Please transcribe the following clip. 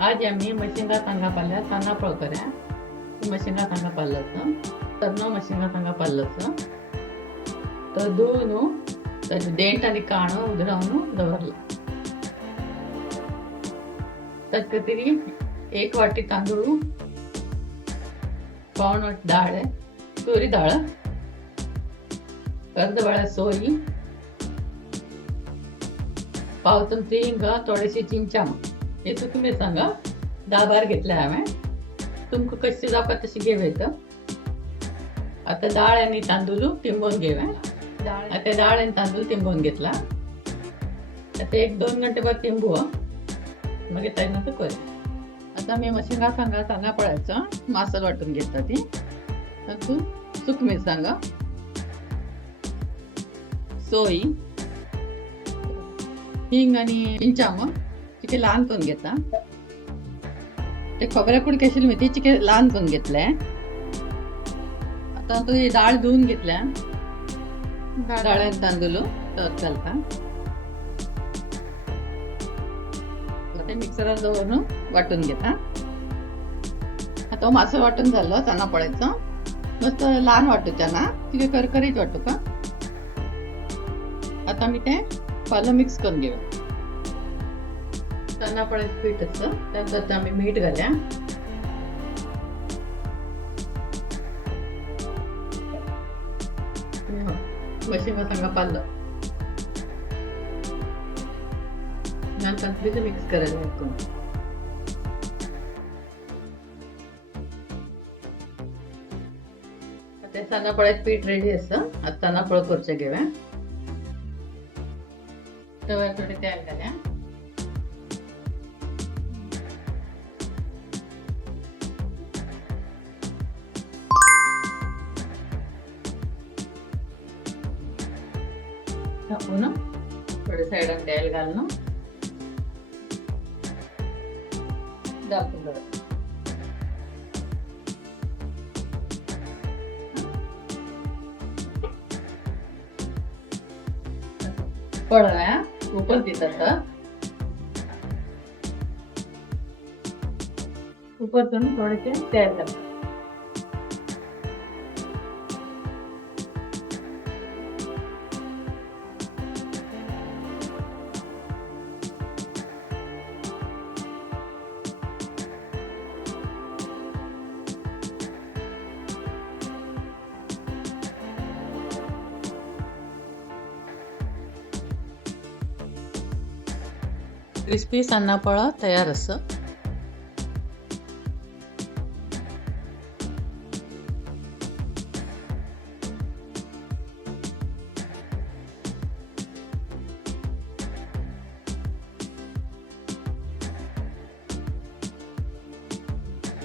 आज आम्ही मशिंगा तांगा पल्ल्या ताना पळकऱ्या मशिंगा तांगा पल्लस तरनो मशिंगा तांगा पल्लस तदूनु देंट आणि काणो उदरावनु दवरला तरी एक वाटी तांदूळ पावण वाटी डाळ तोरी डाळ अर्ध वाळा सोयी पावतून हिंग थोडेसे चिंचाम हे तर तुम्ही सांगा 10-12 घेतल्या हांवें तुमकां कशी जावं तशी घेवं आता डाळ आणि तांदूळ तिंबून घेवं आता डाळ आणि तांदूळ तिंबून घेतला आता 1-2 घंटे बाद तिंबू मागीर तांदूळ कर आता मी मशिंगा तांगा पळायचं मासल वाटून घेता ती तू सुक मिरसांगा सोय हिंग आणि चिंचाम चिके लहान करून घेता ते खोबऱ्या कुड केशील मी ती चिके लहान करून घेतले आता तू डाळ धुवून घेतल्या डाळ आणि तांदूळ तळत घालता ते मिक्सरात दवरून वाटून घेता आता मासो वाटून झालं ताना पळायचं मस्त लहान वाटूच्या ना तिथे करकरीत वाटू का आता मी ते पालं मिक्स करून घेऊ ताना पळायचं पीठ असतं त्यात आम्ही मीठ घाल्या मशिंगा तांगा पालं नंतर तिथे मिक्स करायला लागतो आता ताना पळायचं पीठ रेडी असतं आता ताना पळ करचे घेऊया तव्यावर थोडे तेल घाल्या टाकून थोडे साईडन तेल घालणं दाबून धर पळव्या उपर देतात उपरतून थोडेसे तेल घालतात क्रिस्पी सन्नापळ तयार असं